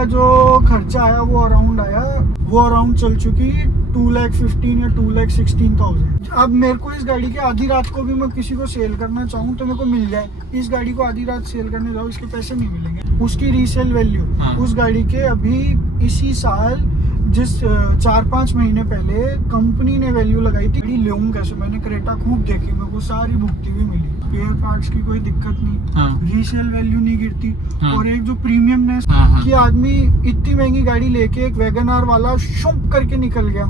का जो खर्चा आया वो अराउंड चल चुकी 2,15,000 या 2,16,000। अब मेरे को इस गाड़ी की आधी रात को भी मैं किसी को सेल करना चाहूँ तो मेरे को मिल जाए। इस गाड़ी को आधी रात सेल करने जाओ, इसके पैसे नहीं मिलेंगे। उसकी रीसेल वैल्यू उस गाड़ी के अभी इसी साल जिस 4-5 महीने पहले कंपनी ने वैल्यू लगाई थी, गाड़ी लूँ कैसे। मैंने क्रेटा खूब देखी, मेरे को सारी भुगती हुई मिली, स्पेयर पार्ट्स की कोई दिक्कत नहीं, रीसेल वैल्यू नहीं गिरती। और एक जो प्रीमियमनेस कि आदमी इतनी महंगी गाड़ी लेके एक वैगन आर वाला शुंप करके निकल गया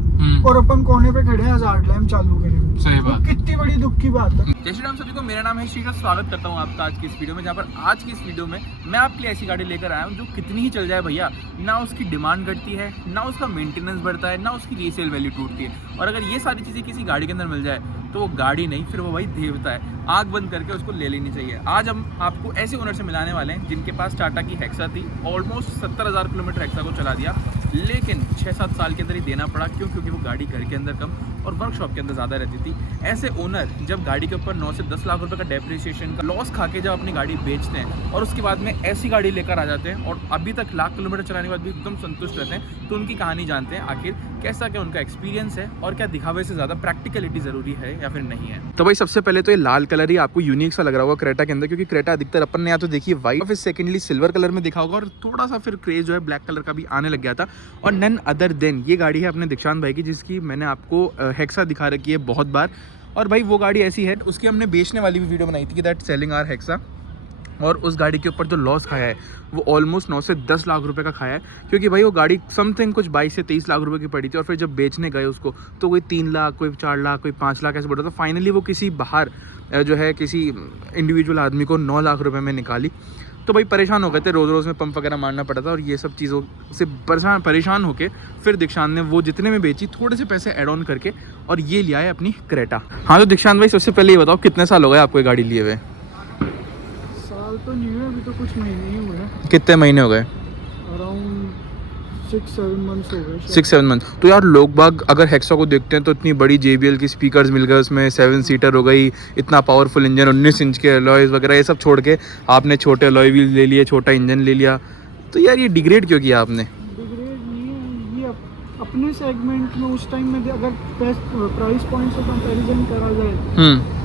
और अपन कोने पे खड़े हैं हज़ार लैम्प चालू करे। सही बात, कितनी बड़ी दुख की बात है। जय श्री राम सभी को, मेरा नाम है श्रीराम। स्वागत करता हूँ आपका आज की इस वीडियो में, जहाँ पर आज की इस वीडियो में मैं आपके लिए ऐसी गाड़ी लेकर आया हूँ जो कितनी ही चल जाए भैया, ना उसकी डिमांड घटती है, ना उसका मेंटेनेंस बढ़ता है, ना उसकी रीसेल वैल्यू टूटती है। और अगर ये सारी चीज़ें किसी गाड़ी के अंदर मिल जाए तो वो गाड़ी नहीं, फिर वो भाई देवता है। आँख बंद करके उसको ले लेनी चाहिए। आज हम आपको ऐसे ओनर से मिलाने वाले हैं जिनके पास टाटा की हेक्सा थी। ऑलमोस्ट 70,000 किलोमीटर हेक्सा को चला दिया, लेकिन 6-7 साल के अंदर ही देना पड़ा। क्यों? क्योंकि वो गाड़ी घर के अंदर कम और वर्कशॉप के अंदर ज़्यादा रहती थी। ऐसे ओनर जब गाड़ी के ऊपर 9 से 10 लाख रुपए का डेप्रिसिएशन का लॉस खा के जब अपनी गाड़ी बेचते हैं और उसके बाद में ऐसी गाड़ी लेकर आ जाते हैं और अभी तक लाख किलोमीटर चलाने के बाद भी एकदम संतुष्ट रहते हैं, तो उनकी कहानी जानते हैं आखिर कैसा क्या उनका एक्सपीरियंस है और क्या दिखावे से ज़्यादा प्रैक्टिकलिटी ज़रूरी है या फिर नहीं है। तो भाई सबसे पहले तो ये लाल कलर ही आपको यूनिक सा लग रहा होगा क्रेटा के अंदर, क्योंकि क्रेटा अधिकतर अपन ने या तो देखी व्हाइट, फिर सेकेंडली सिल्वर कलर में दिखा होगा और थोड़ा सा फिर क्रेज जो है ब्लैक कलर का भी आने लग गया था। और नन अदर देन ये गाड़ी है अपने दीक्षांत भाई की, जिसकी मैंने आपको हेक्सा दिखा रखी है बहुत बार। और भाई वो गाड़ी ऐसी है, उसकी हमने बेचने वाली भी वीडियो बनाई थी कि दैट सेलिंग आर हेक्सा। और उस गाड़ी के ऊपर जो लॉस खाया है वो ऑलमोस्ट 9 से 10 लाख रुपए का खाया है, क्योंकि भाई वो गाड़ी समथिंग कुछ 22 से 23 लाख रुपए की पड़ी थी। और फिर जब बेचने गए उसको तो कोई 3 लाख, कोई 4 लाख, कोई 5 लाख ऐसे बढ़ा था। फाइनली वो किसी बाहर जो है किसी इंडिविजुअल आदमी को 9 लाख रुपए में निकाली। तो भाई परेशान हो गए थे, रोज़ रोज़ में पंप वगैरह मारना पड़ा था और ये सब चीज़ों से परेशान होके फिर दीक्षांत ने वो जितने में बेची थोड़े से पैसे ऐड ऑन करके और ये लिया है अपनी क्रेटा। हाँ तो दीक्षांत भाई सबसे पहले ये बताओ कितने साल हो गए आपको ये गाड़ी लिए हुए? साल तो नहीं हुए, अभी तो कुछ महीने ही हुए हैं। कितने महीने हो गए? अराउंड 6-7 मंथ्स हो गए। 6-7 मंथ। तो यार लोग बाग अगर हेक्सा को देखते हैं तो इतनी बड़ी JBL की स्पीकर्स मिल गए, उसमें 7 सीटर हो गई, इतना पावरफुल इंजन, 19 इंच के अलॉयज वगैरह, ये सब छोड़ के आपने छोटे अलॉय व्हील ले लिए, छोटा इंजन ले लिया। तो यार ये डिग्रेड क्यों किया आपने? डिग्रेड नहीं, ये अपने सेगमेंट में उस टाइम में अगर प्राइस पॉइंट से कंपैरिजन करा जाए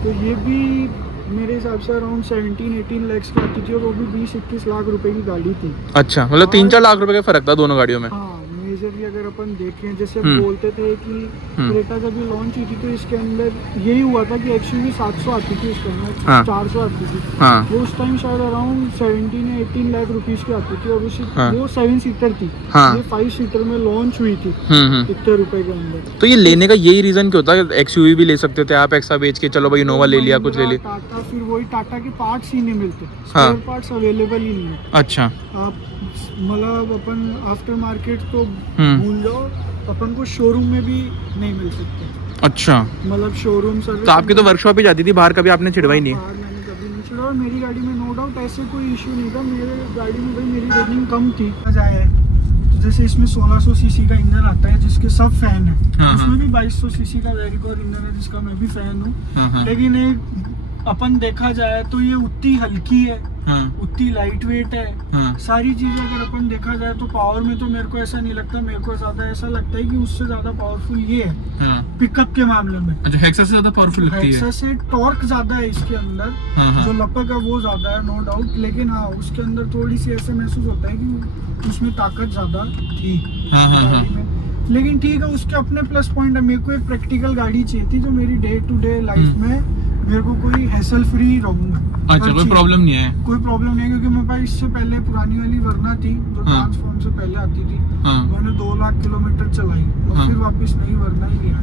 तो ये भी मेरे हिसाब से अराउंड 17-18 लाख की आती थी और वो भी 20-21 लाख रुपए की गाड़ी थी। अच्छा, मतलब 3-4 लाख रुपए का फर्क था दोनों गाड़ियों में। हाँ, मेजरली अगर अपन देखें, जैसे बोलते थे कि क्रेटा जब ये लॉन्च हुई थी तो इसके अंदर यही हुआ था कि XUV 700 आती थी, उसके अंदर 400 आती थी। वो उस टाइम शायद अराउंड 17 या 18 लाख रुपीज की आती थी और उसी वो 7 सीटर थी। ये 5 सीटर में लॉन्च हुई थी इतने रुपए के अंदर। तो ये लेने का यही रीजन क्यों था? XUV भी ले सकते थे आप, एक्सा बेच के चलो भाई इनोवा ले लिया, कुछ ले लिया। टाटा, फिर वही टाटा के पार्ट्स ही नहीं मिलते, स्पेयर पार्ट्स अवेलेबल ही नहीं है। अच्छा, आप मतलब अपन आफ्टर मार्केट तो भूल जाओ, अपन को शोरूम में भी नहीं मिल सकते। अच्छा, मतलब शोरूम सर्विस। तो आपकी तो वर्कशॉप ही जाती थी बाहर, कभी आपने छिड़वाई नहीं? मैंने कभी नहीं छिड़वा। मेरी गाड़ी में नो डाउट ऐसे कोई इशू नहीं था। मेरे गाड़ी में भाई मेरी रेटिंग कम थी जाए तो जैसे इसमें 1600 सीसी का इंजन आता है जिसके सब फैन है, उसमें भी 2200 सीसी का वेरिकोर इंजन है जिसका मैं भी फैन हूँ। लेकिन एक अपन देखा जाए तो ये उतनी हल्की है, उतनी लाइट वेट है। सारी चीजें अगर अपन देखा जाए तो पावर में तो मेरे को ऐसा नहीं लगता, मेरे को ज्यादा ऐसा लगता है कि उससे ज्यादा पावरफुल ये है पिकअप के मामले में। अच्छा, हेक्सा से ज्यादा पावरफुल लगती है? हेक्सा से टॉर्क ज्यादा है इसके अंदर, जो लपक है वो ज्यादा है नो डाउट। लेकिन हाँ, उसके अंदर थोड़ी सी ऐसे महसूस होता है कि उसमें ताकत ज्यादा थी गाड़ी में। लेकिन ठीक है, उसके अपने प्लस पॉइंट है। मेरे को एक प्रैक्टिकल गाड़ी चाहिए थी जो मेरी डे टू डे लाइफ में मेरे को कोई हैसल फ्री रहूंगा। अच्छा, कोई प्रॉब्लम नहीं है? कोई प्रॉब्लम नहीं है, क्योंकि मेरे पास इससे पहले पुरानी वाली वरना थी जो ट्रांसफॉर्म से पहले आती थी। मैंने 2 लाख किलोमीटर चलाई और फिर वापस नई वरना ही लिया।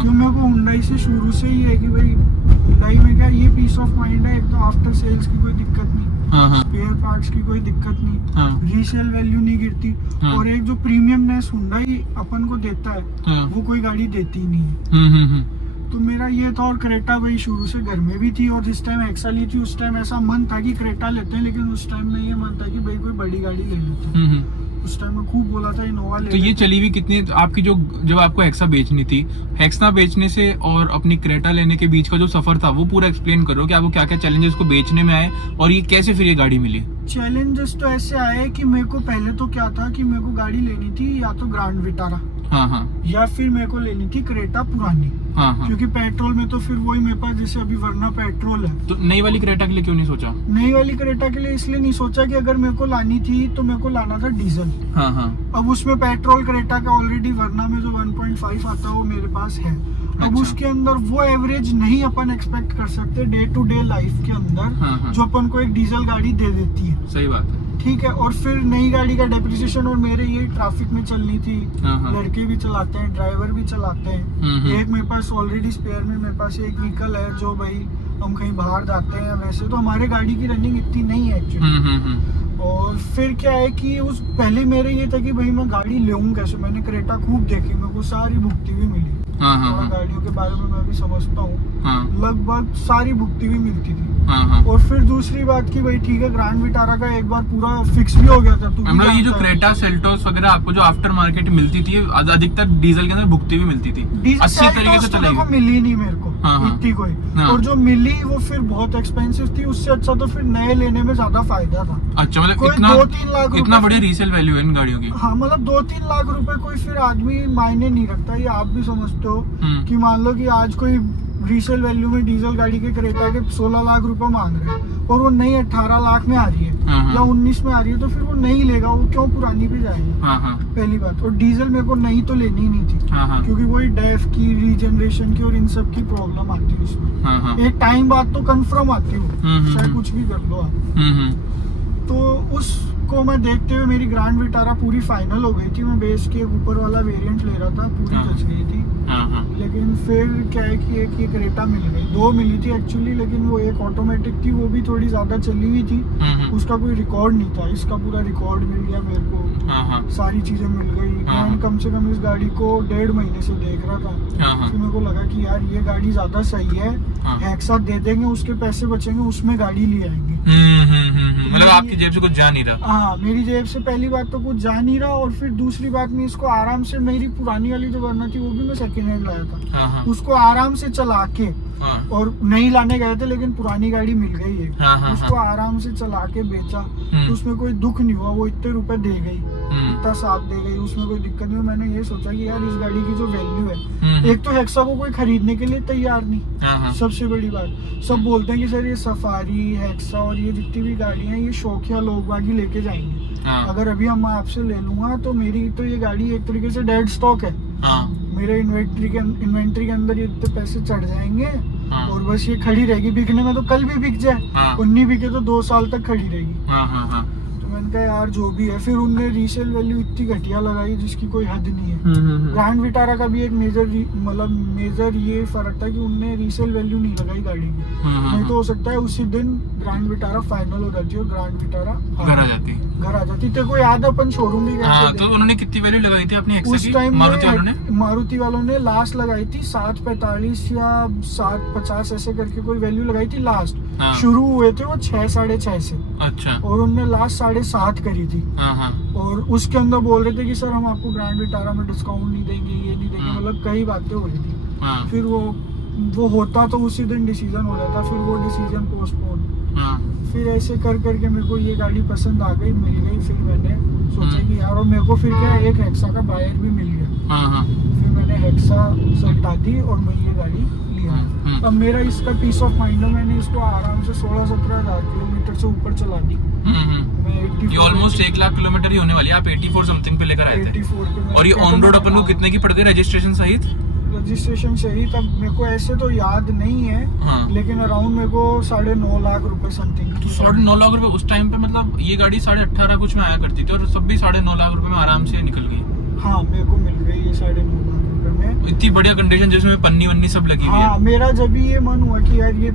क्यों? मेरे को हुंडई से शुरू से ही है कि भाई हुंडई में क्या ये पीस ऑफ माइंड है, एक तो आफ्टर सेल्स की कोई दिक्कत नहीं, स्पेयर पार्ट्स की कोई दिक्कत नहीं, रीसेल वैल्यू नहीं गिरती, और एक जो प्रीमियमनेस हुंडई अपन को देता है वो कोई गाड़ी देती नहीं है। तो मेरा ये था। और क्रेटा भाई शुरू से घर में भी थी, और जिस टाइम एक्सा ली थी उस टाइम ऐसा मन था कि क्रेटा लेते हैं, लेकिन उस टाइम में ये मन था कि भाई कोई बड़ी गाड़ी ले लेते हैं। उस टाइम में खूब बोला था इनोवा ले। तो ये चली हुई कितनी आपकी, जो जब आपको हेक्सा बेचनी थी, हेक्सा बेचने से और अपनी क्रेटा लेने के बीच का जो सफर था वो पूरा एक्सप्लेन करो कि आपको क्या क्या चैलेंजेस को बेचने में आए और ये कैसे फिर ये गाड़ी मिली? चैलेंजेस तो ऐसे आए कि मेरे को पहले तो क्या था कि मेरे को गाड़ी लेनी थी या तो ग्रैंड विटारा हाँ हाँ या फिर मेरे को लेनी थी क्रेटा पुरानी, हाँ हाँ। क्योंकि पेट्रोल में तो फिर वही मेरे पास जैसे अभी वरना पेट्रोल है। तो नई वाली क्रेटा के लिए क्यों नहीं सोचा? नई वाली क्रेटा के लिए इसलिए नहीं सोचा कि अगर मेरे को लानी थी तो मेरे को लाना था डीजल। हाँ हाँ अब उसमें पेट्रोल क्रेटा का ऑलरेडी वरना में जो 1.5 आता है वो मेरे पास है। अब अच्छा। उसके अंदर वो एवरेज नहीं अपन एक्सपेक्ट कर सकते डे टू डे लाइफ के अंदर, हाँ, हाँ। जो अपन को एक डीजल गाड़ी दे देती है। सही बात है। ठीक है, और फिर नई गाड़ी का डेप्रिसिएशन, और मेरे ये ट्रैफिक में चलनी थी, हाँ, हाँ। लड़के भी चलाते हैं, ड्राइवर भी चलाते हैं। हम्म। एक मेरे पास ऑलरेडी स्पेयर में मेरे पास एक व्हीकल है जो भाई हम कहीं बाहर जाते हैं, वैसे तो हमारे गाड़ी की रनिंग इतनी नहीं है एक्चुअली। और फिर क्या है कि उस पहले मेरे ये था कि भाई मैं गाड़ी लूँ कैसे। मैंने क्रेटा खूब देखी, मेरे को सारी भुगती भी मिली। हाँ, हाँ, थोड़ा हाँ। गाड़ियों के बारे में मैं भी समझता हूँ, हाँ, लगभग सारी भुगती भी मिलती थी। हाँ, हाँ। और फिर दूसरी बात की भाई ठीक है, ग्रैंड विटारा का एक बार पूरा फिक्स भी हो गया था। तू भी मतलब ये जो जानता है। क्रेटा सेल्टोस वगैरह आपको जो आफ्टर मार्केट मिलती थी, अधिकतर डीजल के अंदर भुगती भी मिलती थी, डीजल अच्छी तरीके से सेल्टोस तो मेरे को चलेगी। मिली नहीं मेरे को हाँ, हाँ। इतनी कोई। हाँ। और जो मिली वो फिर बहुत एक्सपेंसिव थी, उससे अच्छा तो फिर नए लेने में ज्यादा फायदा था। अच्छा, मतलब कोई इतना 2-3 लाख इतना रुपए- बढ़िया रीसेल वैल्यू है इन गाड़ियों की। हाँ, मतलब 2-3 लाख रुपए कोई फिर आदमी मायने नहीं रखता, ये आप भी समझते हो। कि मान लो कि आज कोई रीसेल वैल्यू में डीजल गाड़ी के क्रेटा के 16 लाख रुपए मांग रहे हैं और वो नई 18 लाख में आ रही है हाँ, हाँ। या 19 में आ रही है, तो फिर वो नहीं लेगा, वो क्यों पुरानी पे जाएगा। हाँ, हाँ, पहली बात। और डीजल मेरे को नहीं तो लेनी ही नहीं थी, हाँ, हाँ, क्योंकि वही डेफ की, रीजनरेशन की और इन सब की प्रॉब्लम आती है उसमें। हाँ, हाँ। एक टाइम बाद तो कंफर्म आती हो, चाहे हम्म। कुछ भी कर लो आप। हम्म। तो उसको मैं देखते हुए मेरी ग्रैंड विटारा पूरी फाइनल हो गई थी। मैं बेस के ऊपर वाला वेरिएंट ले रहा था, पूरी हाँ। जच गई थी। हाँ, हाँ। लेकिन फिर क्या है कि एक ये क्रेटा मिल गई, 2 मिली थी एक्चुअली, लेकिन वो एक ऑटोमेटिक थी, वो भी थोड़ी ज्यादा चली हुई थी, उसका कोई रिकॉर्ड नहीं था। इसका पूरा रिकॉर्ड मिल गया मेरे को, हाँ, हाँ। सारी चीजें मिल गई। हाँ। मैं कम से कम इस गाड़ी को 1.5 महीने से देख रहा था। हाँ, हाँ। फिर मेरे को लगा कि यार ये गाड़ी ज्यादा सही है, हाँ। एक साथ दे देंगे, उसके पैसे बचेंगे, उसमें गाड़ी ले आएंगे। मतलब आपकी जेब से कुछ जा नहीं रहा। हाँ, मेरी जेब से पहली बात तो कुछ जा नहीं रहा, और फिर दूसरी बात मैं इसको आराम से, मेरी पुरानी वाली जो वरना थी वो भी मैं सेकंड हैंड लाया था, हाँ, हाँ। उसको आराम से चला के, हाँ, और नहीं लाने गए थे लेकिन पुरानी गाड़ी मिल गई है, हाँ, हाँ, उसको आराम से चला के बेचा, तो उसमें कोई दुख नहीं हुआ। वो इतने रुपए दे गई, इतना साथ दे गई, उसमें कोई दिक्कत नहीं हुई। मैंने ये सोचा कि यार इस गाड़ी की जो वैल्यू है, एक तो हेक्सा को कोई खरीदने के लिए तैयार नहीं, हाँ, हाँ। सबसे बड़ी बात। सब बोलते हैं कि सर ये सफारी, हेक्सा और ये जितनी भी गाड़ियां हैं ये शौकिया लोग बागी लेके जाएंगे। हाँ। अगर अभी हम आपसे ले लूंगा तो मेरी तो ये गाड़ी एक तरीके से डेड स्टॉक है। हाँ, मेरे इन्वेंट्री के अंदर ये इतने पैसे चढ़ जाएंगे, हाँ। और बस ये खड़ी रहेगी। बिकने में तो कल भी बिक जाए, हाँ। और नहीं बिके तो 2 साल तक खड़ी रहेगी। हाँ, हाँ, हाँ। तो मैंने कहा यार जो भी है, फिर उनने रीसेल वैल्यू इतनी घटिया लगाई जिसकी कोई हद नहीं है। ग्रैंड विटारा का भी एक मेजर ये फर्क था कि उनने रीसेल वैल्यू नहीं लगाई गाड़ी की। नहीं तो हो सकता है उसी दिन ग्रैंड विटारा फाइनल हो जाती है और ग्रैंड विटारा घर आ जाती। तेरे को याद है अपन शोरूम भी गए हाँ, थे। तो उन्होंने कितनी वैल्यू लगाई थी अपनी एक्सा उस की? टाइम मारुति वालों ने? लास्ट लगाई थी 745 या 750 ऐसे करके कोई वैल्यू लगाई थी लास्ट। हाँ। शुरू हुए थे वो 6 साढ़े 6 से, अच्छा। और उनने लास्ट 7.5 करी थी। हाँ, हाँ। और उसके अंदर बोल रहे थे कि सर हम आपको ग्रैंड विटारा में डिस्काउंट नहीं देंगे, ये नहीं देंगे, मतलब कई बातें हो रही थी। हाँ, फिर वो होता तो उसी दिन डिसीजन हो जाता, फिर वो डिसीजन पोस्टपोन। हाँ। फिर ऐसे कर करके मेरे को ये गाड़ी पसंद आ गई, मिल गई। फिर मैंने सोचा कि यार, और मेरे को फिर क्या है, एक हेक्सा का बायर भी मिल गया। हाँ, हाँ। फिर मैंने हेक्सा सल्टा दी और मैं ये गाड़ी लिया। अब मेरा इसका पीस ऑफ माइंड है, मैंने इसको आराम से 16-17 हज़ार किलोमीटर से ऊपर चला दी। मैं 84 ये ऑलमोस्ट 1 लाख किलोमीटर ही होने वाली है। आप 84 समथिंग पे लेकर आए थे। 84 पे मैं और ये ऑन रोड अपन को कितने की पड़ गई रजिस्ट्रेशन सहित? रजिस्ट्रेशन सही तब मेरे को ऐसे तो याद नहीं है, हाँ। लेकिन अराउंड मेरे को 9.5 लाख रुपए समथिंग। तो 9.5 लाख रुपए उस टाइम पे, मतलब ये गाड़ी 18.5 कुछ में आया करती थी, और सब भी 9.5 लाख रुपए में आराम से निकल गई। हाँ, मेरे को मिल गई ये 9.5 लाख रुपए में, इतनी बढ़िया कंडीशन जिसमें पन्नी वन्नी सब लगी हुई है। हाँ, मेरा जब भी ये मन हुआ कि यार ये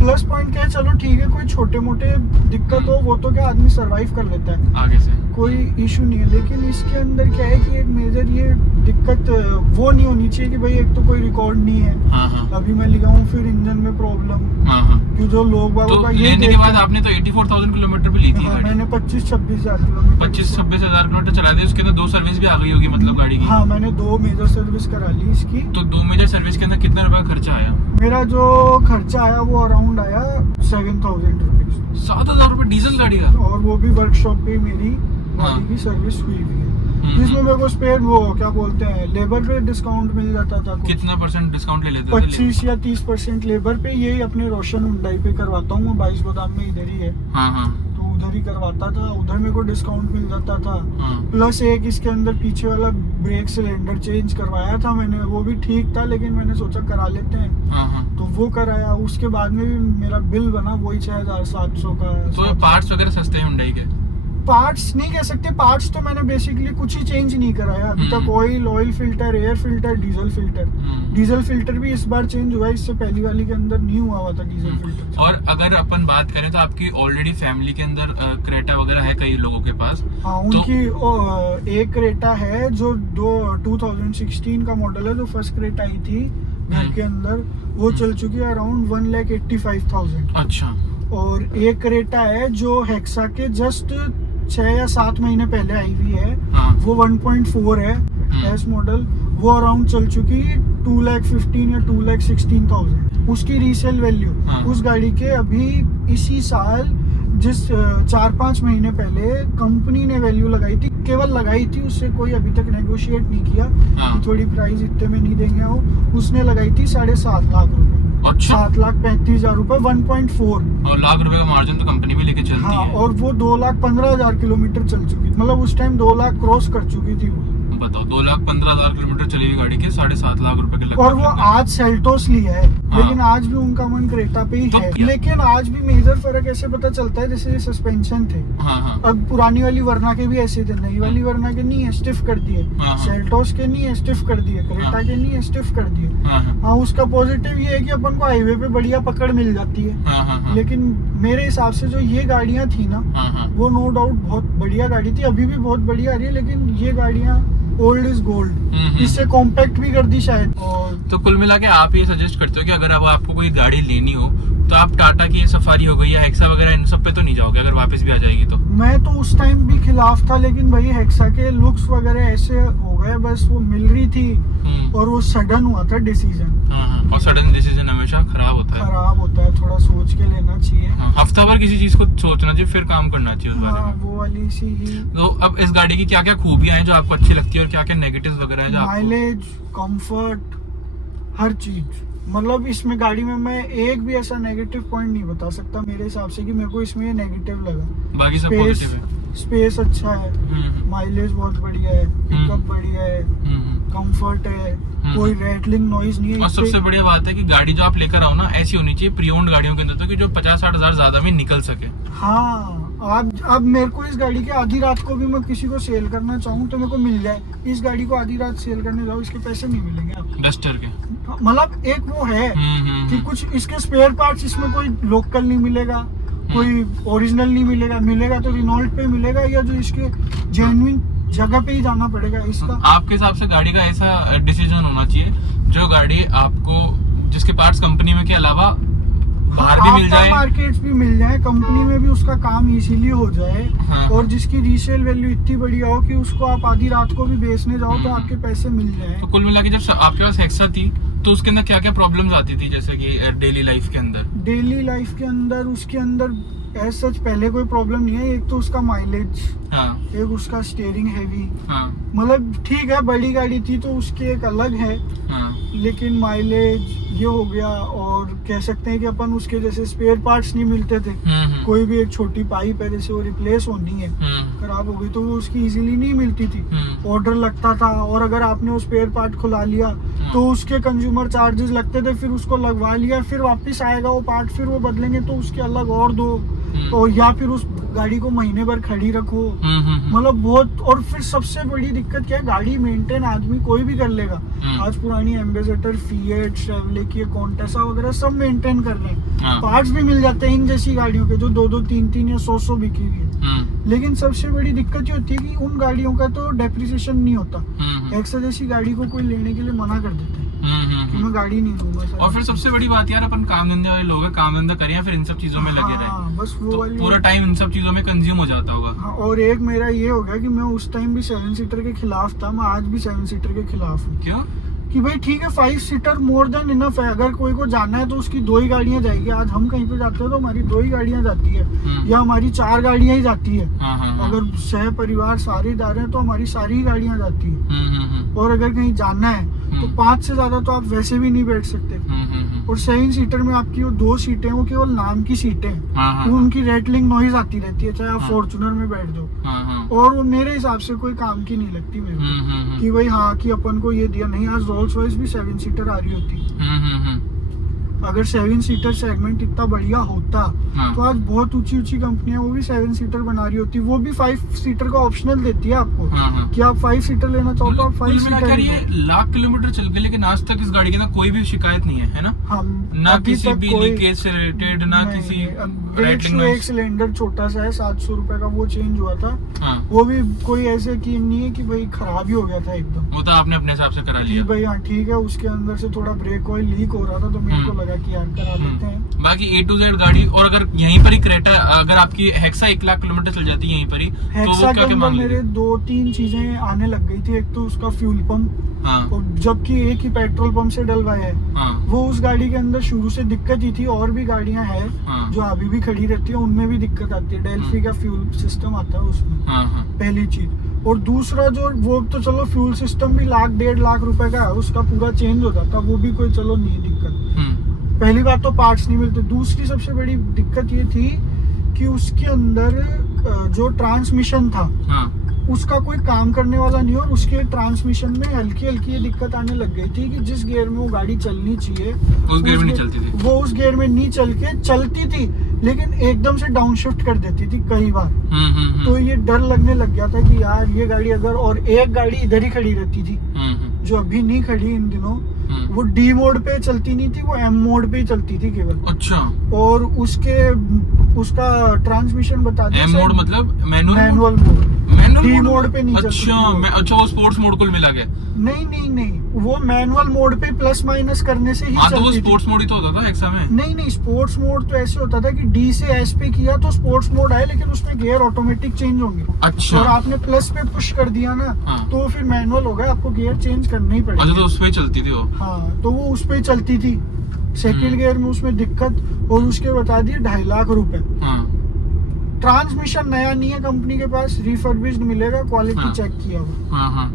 प्लस पॉइंट क्या है, चलो ठीक है, कोई छोटे मोटे दिक्कत हो वो तो क्या आदमी सरवाइव कर लेता है, आगे से कोई इशू नहीं है। लेकिन इसके अंदर क्या है कि एक मेजर ये दिक्कत वो नहीं होनी चाहिए कि भाई एक तो कोई रिकॉर्ड नहीं है। हाँ, हाँ। अभी मैं लिखाऊं फिर इंजन में प्रॉब्लम, हाँ, हाँ। कि जो लोग बागों तो का ये लेने के देखते बाद हैं। आपने तो 84,000 किलोमीटर पे ली थी हाँ, गाड़ी। मैंने 25-26 हज़ार किलोमीटर 25-26 हजार किलोमीटर चला दी। उसके अंदर 2 सर्विस भी आ गई होगी मतलब गाड़ी की। हाँ, मैंने 2 मेजर सर्विस करा वाली इसकी। तो 2 मेजर सर्विस के अंदर कितना रुपया खर्चा आया? मेरा जो खर्चा आया वो अराउंड आया 7,000 रुपीज। 7,000 रुपये डीजल गाड़ी का? और वो भी वर्कशॉप पे मेरी हाँ। गाड़ी की सर्विस हुई भी है, जिसमें मेरे को स्पेयर वो क्या बोलते हैं लेबर पे डिस्काउंट मिल जाता था। कितना % डिस्काउंट ले लेते थे? 25 या 30% लेबर पे। यही अपने रोशन हुंडई पे करवाता हूँ, 22 गोदाम में इधर ही है। हाँ। तो उधर ही करवाता था, उधर मेरे को डिस्काउंट मिल जाता था। हाँ। प्लस एक इसके अंदर पीछे वाला ब्रेक सिलेंडर चेंज करवाया था मैंने, वो भी ठीक था, लेकिन मैंने सोचा करा लेते हैं। हाँ। तो वो कराया। उसके बाद में भी मेरा बिल बना वही 6,700 का। तो पार्ट्स वगैरह सस्ते हैं हुंडई के? पार्ट्स नहीं कह सकते, पार्ट्स तो मैंने बेसिकली कुछ ही चेंज नहीं कराया अभी तक। Oil filter, air filter, diesel filter. Diesel filter भी इस बार चेंज हुआ है, इससे पहली वाली के अंदर नहीं हुआ था डीजल फिल्टर। और अगर अपन बात करें तो आपकी ऑलरेडी फैमिली के अंदर क्रेटा वगैरह है कई लोगों के पास। हाँ, उनकी एक क्रेटा है जो 2016 का मॉडल है, जो फर्स्ट क्रेटा आई थी घर के अंदर, वो चल चुकी है अराउंड 1,85,000। अच्छा। और एक क्रेटा है जो हेक्सा के जस्ट 6 या 7 महीने पहले आई हुई है। हाँ। वो 1.4 है एस मॉडल। वो अराउंड चल चुकी 2,15,000 या 2,16,000 उसकी रीसेल वैल्यू। हाँ। उस गाड़ी के अभी इसी साल जिस 4-5 महीने पहले कंपनी ने वैल्यू लगाई थी, केवल लगाई थी, उससे कोई अभी तक नेगोशिएट नहीं किया। हाँ। थोड़ी प्राइस इतने में नहीं देंगे वो। उसने लगाई थी 7.5 लाख रुपए। अच्छा। 7,35,000 रुपए, 1.4। और लाख रुपए का मार्जिन तो कंपनी में लेके चलती हाँ, है। और वो 2,15,000 किलोमीटर चल चुकी, मतलब उस टाइम 2 लाख क्रॉस कर चुकी थी वो। बताओ, 2,15,000 किलोमीटर चली हुई गाड़ी के 7.5 लाख रुपए के लगभग। और वो आज सेल्टोस लिया है। लेकिन आज भी उनका मन क्रेटा पे ही तो है। लेकिन आज भी मेजर फर्क ऐसे पता चलता है जैसे सस्पेंशन थे। हाँ। अब पुरानी वाली वरना के भी ऐसे थे, नई वाली वरना के नहीं है, स्टिफ कर दिए। हाँ। सेल्टोस के नहीं है, स्टिफ कर दिए। क्रेटा हाँ। के नहीं है, स्टिफ कर दिए। हाँ। हाँ, उसका पॉजिटिव ये है कि अपन को हाईवे पे बढ़िया पकड़ मिल जाती है। हाँ। लेकिन मेरे हिसाब से जो ये गाड़ियां थी ना, हाँ। वो नो डाउट बहुत बढ़िया गाड़ी थी, अभी भी बहुत बढ़िया आ रही है। लेकिन ये गाड़ियां ओल्ड इज गोल्ड। इससे कॉम्पैक्ट भी कर दी शायद। और तो कुल मिला के आप ये सजेस्ट करते हो कि अगर अब आपको कोई गाड़ी लेनी हो तो आप टाटा की सफारी हो गई या हेक्सा वगैरह इन सब पे तो नहीं जाओगे अगर वापस भी आ जाएगी तो? मैं तो उस टाइम भी खिलाफ था, लेकिन भाई हेक्सा के लुक्स वगैरह ऐसे हो गए, बस वो मिल रही थी और वो सडन हुआ था डिसीजन। हाँ। और सडन डिसीजन हमेशा खराब होता है। खराब होता है, थोड़ा सोच के लेना चाहिए। हाँ, हफ्ता भर किसी चीज को सोचना चाहिए, फिर काम करना चाहिए उस बारे हाँ, में। वो वाली सी ही। तो अब इस गाड़ी की क्या क्या खूबियां हैं जो आपको अच्छी लगती है और क्या क्या नेगेटिव्स वगैरह हैं जो आपको? माइलेज, कंफर्ट, हर चीज। मतलब इसमें गाड़ी में मैं एक भी ऐसा नेगेटिव पॉइंट नहीं बता सकता मेरे हिसाब से कि मेरे को इसमें ये नेगेटिव लगा। बाकी सब पॉजिटिव है। स्पेस अच्छा है, माइलेज बहुत बढ़िया है, पिकअप बढ़िया है, कंफर्ट है, कोई रैटलिंग नॉइज नहीं है। और सबसे बढ़िया बात है कि गाड़ी जो आप लेकर आओ ना ऐसी होनी चाहिए प्री ओन्ड गाड़ियों के अंदर तो कि जो 50-60 हजार ज्यादा में निकल सके। हाँ, अब मेरे को इस गाड़ी के आधी रात को भी मैं किसी को सेल करना चाहूँ तो मेरे को मिल जाए। इस गाड़ी को आधी रात सेल करने जाओ, इसके पैसे नहीं मिलेंगे आपको। डस्टर के मतलब एक वो है कि कुछ इसके स्पेयर पार्ट्स इसमें कोई लोकल नहीं मिलेगा, कोई ओरिजिनल नहीं मिलेगा। मिलेगा तो रिनॉल्ट पे मिलेगा या जो इसके जेन्युइन जगह पे ही जाना पड़ेगा इसका। आपके हिसाब से गाड़ी का ऐसा डिसीजन होना चाहिए जो गाड़ी आपको जिसके पार्ट्स कंपनी में के अलावा बाहर भी मिल जाए, मार्केट्स भी मिल जाए, कंपनी में भी उसका काम इजीली हो जाए। हाँ। और जिसकी रीसेल वैल्यू इतनी बढ़िया हो कि उसको आप आधी रात को भी बेचने जाओ तो आपके पैसे मिल जाए। तो कुल मिला के जब आपके पास हेक्सा थी तो उसके अंदर क्या क्या प्रॉब्लम्स आती थी जैसे कि डेली लाइफ के अंदर? डेली लाइफ के अंदर उसके अंदर एज सच पहले कोई प्रॉब्लम नहीं है। एक तो उसका माइलेज, हाँ। एक उसका स्टीयरिंग हैवी। हाँ। मतलब ठीक है, बड़ी गाड़ी थी तो उसकी एक अलग है। हाँ। लेकिन माइलेज ये हो गया, और कह सकते हैं कि अपन उसके जैसे स्पेयर पार्ट्स नहीं मिलते थे। कोई भी एक छोटी पाइप है जैसे वो रिप्लेस होनी है, खराब हो गई तो वो उसकी इजीली नहीं मिलती थी, ऑर्डर लगता था। और अगर आपने वो स्पेयर पार्ट खुला लिया तो उसके कंज्यूमर चार्जेस लगते थे, फिर उसको लगवा लिया, फिर वापस आएगा वो पार्ट, फिर वो बदलेंगे तो उसके अलग और दो, तो या फिर उस गाड़ी को महीने भर खड़ी रखो। मतलब बहुत। और फिर सबसे बड़ी दिक्कत क्या है, गाड़ी मेंटेन आदमी कोई भी कर लेगा। आज पुरानी एम्बेसडर, फिएट, शेवले, कॉन्टेसा वगैरह सब मेंटेन कर रहे हैं। पार्ट्स भी मिल जाते हैं इन जैसी गाड़ियों के जो 2-2, 3-3 या 100 बिकी हुई है। लेकिन सबसे बड़ी दिक्कत ये होती है कि उन गाड़ियों का तो डेप्रिसिएशन नहीं होता। हेक्सा जैसी गाड़ी को कोई लेने के लिए मना कर देता है कि मैं गाड़ी नहीं लूंगा सर। और फिर सबसे बड़ी बात यार, अपन काम धंधे वाले लोग हैं, काम धंधा करें या फिर इन सब चीजों में लगे रहे, बस वो तो वाली पूरा टाइम इन सब चीजों में कंज्यूम हो जाता होगा। हाँ, और एक मेरा ये हो गया कि मैं उस टाइम भी 7 सीटर के खिलाफ था, मैं आज भी 7 सीटर के खिलाफ हूँ। क्यों? कि भाई ठीक है 5 सीटर मोर देन इनफ है, अगर कोई को जाना है तो उसकी 2 ही गाड़ियां जाएगी। आज हम कहीं पे जाते हैं तो हमारी 2 ही गाड़ियां जाती है या हमारी 4 गाड़ियां ही जाती है। अगर सह परिवार सारे जा रहे हैं तो हमारी सारी ही गाड़ियां जाती है। और अगर कहीं जाना है तो 5 से ज्यादा तो आप वैसे भी नहीं बैठ सकते। और 7 सीटर में आपकी वो 2 सीटें वो केवल नाम की सीटें हैं, वो उनकी रेटलिंग नॉइज आती रहती है, चाहे आप फॉर्च्यूनर में बैठ दो। और वो मेरे हिसाब से कोई काम की नहीं लगती मेरे को कि भाई हाँ कि अपन को ये दिया नहीं। आज रोल्स रॉयस भी 7 सीटर आ रही होती। अगर 7 सीटर सेगमेंट इतना बढ़िया होता तो आज बहुत ऊंची ऊंची कंपनियां वो भी 7 सीटर बना रही होती। वो भी 5 सीटर का ऑप्शनल देती है आपको कि आप 5 सीटर लेना चाहो तो आप 5 सीटर। ये लाख किलोमीटर चल गए लेकिन आज तक इस गाड़ी के ना कोई भी शिकायत नहीं है ना? ना किसी भी लीकेज से रिलेटेड, ना किसी एक सिलेंडर छोटा सा है 700 रुपए का, वो चेंज हुआ था। वो भी कोई ऐसे की नहीं है कि भाई खराब ही हो गया था एकदम, वो तो आपने अपने हिसाब से करा लिया भाई हाँ ठीक है। उसके अंदर से थोड़ा ब्रेक ऑयल लीक हो रहा था तो मेरे को लगा कि यार करा लेते हैं। बाकी A to Z गाड़ी। और अगर यहीं पर ही क्रेटा, अगर आपकी हेक्सा 1 लाख किलोमीटर चल जाती है यहीं पर ही, तो वो क्या क्या मेरे 2-3 चीजें आने लग गई थी। एक तो उसका फ्यूल पंप, और जबकि एक ही पेट्रोल पंप से डलवाया है। वो उस गाड़ी के अंदर शुरू से दिक्कत ही थी। और भी गाड़ियां हैं जो अभी भी खड़ी रहती है, उनमें भी दिक्कत आती है। डेल्फी का फ्यूल सिस्टम आता है उसमें, पहली चीज। और दूसरा जो वो तो चलो फ्यूल सिस्टम भी 1-1.5 लाख रुपए का है, उसका पूरा चेंज हो जाता, वो भी कोई चलो नहीं दिक्कत। पहली बात तो पार्ट्स नहीं मिलते। दूसरी सबसे बड़ी दिक्कत ये थी कि उसके अंदर जो ट्रांसमिशन था उसका कोई काम करने वाला नहीं। और उसके ट्रांसमिशन में हल्की हल्की ये दिक्कत आने लग गई थी कि जिस गियर में वो गाड़ी चलनी चाहिए उस गियर में नहीं चलती थी। वो उस गियर में नहीं चल के चलती थी, लेकिन एकदम से डाउन शिफ्ट कर देती थी कई बार। तो ये डर लगने लग गया था कि यार ये गाड़ी अगर, और एक गाड़ी इधर ही खड़ी रहती थी जो अभी नहीं खड़ी इन दिनों, वो डी मोड पे चलती नहीं थी, वो एम मोड पे ही चलती थी केवल। अच्छा। और उसका ट्रांसमिशन बता दिया। एम मोड मतलब मैनुअल मोड, डी मोड पे नहीं चलती। अच्छा वो स्पोर्ट्स मोड को मिला गया? नहीं, वो मैनुअल मोड पे प्लस माइनस करने से ही चलती तो वो स्पोर्ट्स मोड ही तो होता था हेक्सा में। नहीं, स्पोर्ट्स मोड तो ऐसे होता था कि डी से एस पे किया तो स्पोर्ट्स मोड आए, लेकिन उसमें गियर ऑटोमेटिक चेंज होंगे। अच्छा। और आपने प्लस पे पुश कर दिया ना तो फिर मैनुअल हो गया, आपको गियर चेंज करना ही पड़ेगा। अच्छा, तो उस पे चलती थी वो? हाँ, तो वो उस पे चलती थी। सेकंड गियर में उसमें दिक्कत, और उसके बता दिए 2.5 लाख रुपए। ट्रांसमिशन नया नहीं है कंपनी के पास, रिफर्बिश्ड मिलेगा, क्वालिटी चेक किया हुआ।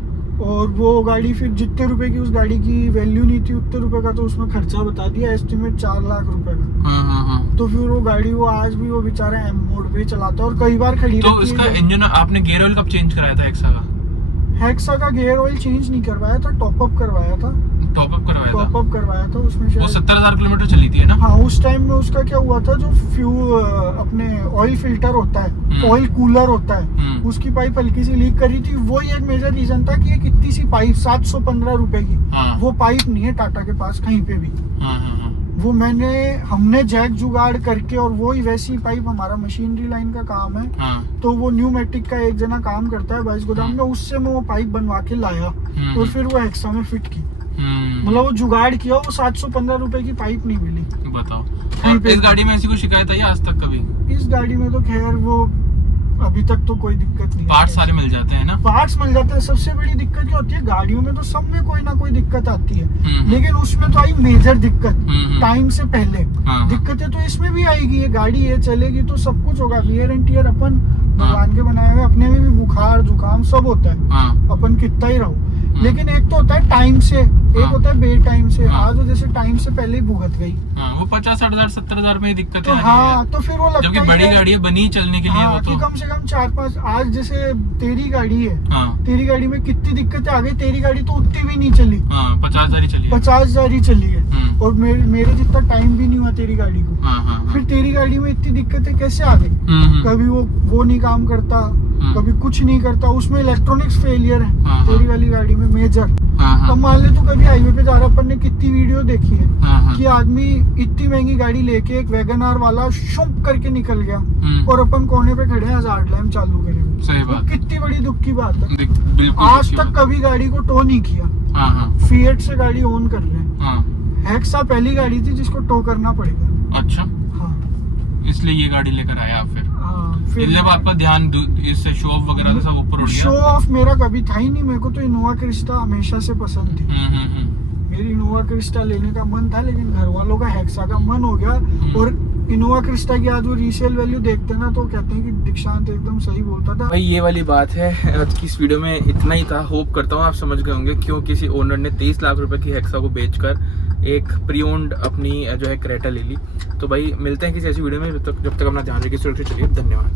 और वो गाड़ी फिर जितने रुपए की उस गाड़ी की वैल्यू नहीं थी उतने रुपए का तो उसमें खर्चा बता दिया, एस्टिमेट 4 लाख रुपए का। तो फिर वो गाड़ी वो आज भी वो बेचारा एम मोड पे चलाता है और कई बार खड़ी तो इसका इंजन आपने गियर ऑयल कब चेंज कराया था हेक्सा का? हेक्सा का गियर ऑयल चेंज नहीं करवाया था, टॉपअप करवाया था। टॉपअप करवाया था उसमें वो 70,000 किलोमीटर चली थी ना? हाँ, उस टाइम में उसका क्या हुआ था, जो अपने ऑयल फिल्टर होता है, ऑयल कूलर होता है, उसकी पाइप हल्की सी लीक करी थी। वो ही एक मेजर रीजन था कि एक इतनी सी पाइप 715 रुपए की, वो पाइप नहीं है टाटा के पास कहीं पे भी। वो हमने जैक जुगाड़ करके, और वो ही वैसी पाइप, हमारा मशीनरी लाइन का काम है तो वो न्यूमेटिक का एक जना काम करता है 22 गोदाम में, उससे मैं वो पाइप बनवा के लाया और फिर वो हेक्सा में फिट की। मतलब वो जुगाड़ किया, वो 715 रुपए की पाइप नहीं मिली। बताओ। और इस गाड़ी में ऐसी कोई शिकायत आई आज तक कभी? इस गाड़ी में तो खैर वो अभी तक तो कोई दिक्कत नहीं। पार्ट्स सारे मिल जाते हैं ना? पार्ट्स मिल जाते हैं। सबसे बड़ी दिक्कत क्या होती है, गाड़ियों में तो सब में कोई ना कोई दिक्कत आती है, लेकिन उसमें तो आई मेजर दिक्कत टाइम से पहले। दिक्कतें तो इसमें भी आएगी, ये गाड़ी ये चलेगी तो सब कुछ होगा। वियर एंड टियर अपन भगवान के बनाए हुए, अपने में भी बुखार जुकाम सब होता है, अपन कितना ही रहो। लेकिन एक तो होता है टाइम से, एक होता है बे टाइम से। आज जैसे टाइम से पहले ही भुगत गई, वो 50-60,000 70,000 में दिक्कत है। हाँ, तो फिर वो लगता है जबकि बड़ी गाड़ी है बनी चलने के लिए, वो तो कम से कम 4-5। आज जैसे तेरी गाड़ी है, तेरी गाड़ी में कितनी दिक्कतें आ गई। तेरी गाड़ी तो उतनी भी नहीं चली, 50,000 ही चली है। 50,000 ही चली है, और मेरे जितना टाइम भी नहीं हुआ तेरी गाड़ी को। फिर तेरी गाड़ी में इतनी दिक्कतें कैसे आ गई? कभी वो नहीं काम करता, कभी कुछ नहीं करता, उसमें इलेक्ट्रॉनिक्स फेलियर है तेरी वाली गाड़ी में मेजर। तो मान ले तू कभी हाईवे पे जा रहा, अपन ने कितनी वीडियो देखी है कि आदमी इतनी महंगी गाड़ी लेके एक वैगनआर वाला शुक करके निकल गया और अपन कोने पे खड़े हैं, हजार्ड लैम्प चालू करे। सही बात। कितनी बड़ी दुख की बात है। आज तक कभी गाड़ी को टो नहीं किया, फिएट से गाड़ी ऑन कर रहे हैं। हेक्सा पहली गाड़ी थी जिसको टो करना पड़ेगा। अच्छा, इसलिए ये गाड़ी लेकर आया आप? फिर जब आपका ध्यान इससे शो ऑफ वगैरह सब ऊपर उठ गया? शो ऑफ मेरा कभी था ही नहीं, मेरे को तो इनोवा क्रिस्टा हमेशा से पसंद थी। मेरी इनोवा क्रिस्टा लेने का मन था, लेकिन घर वालों का हेक्सा का मन हो गया। और इनोवा क्रिस्टा की आज वो रीसेल वैल्यू देखते ना तो कहते हैं कि दीक्षांत एकदम सही बोलता था। भाई ये वाली बात है। आज की इस वीडियो में इतना ही था। होप करता हूँ आप समझ गए होंगे क्यों किसी ओनर ने 23 लाख रुपए की हेक्सा को बेचकर एक प्री ओन्ड अपनी जो है क्रेटा ले ली। तो भाई मिलते हैं किसी ऐसी वीडियो में, जब तक अपना ध्यान रखिए, सुरक्षित चलिए, धन्यवाद।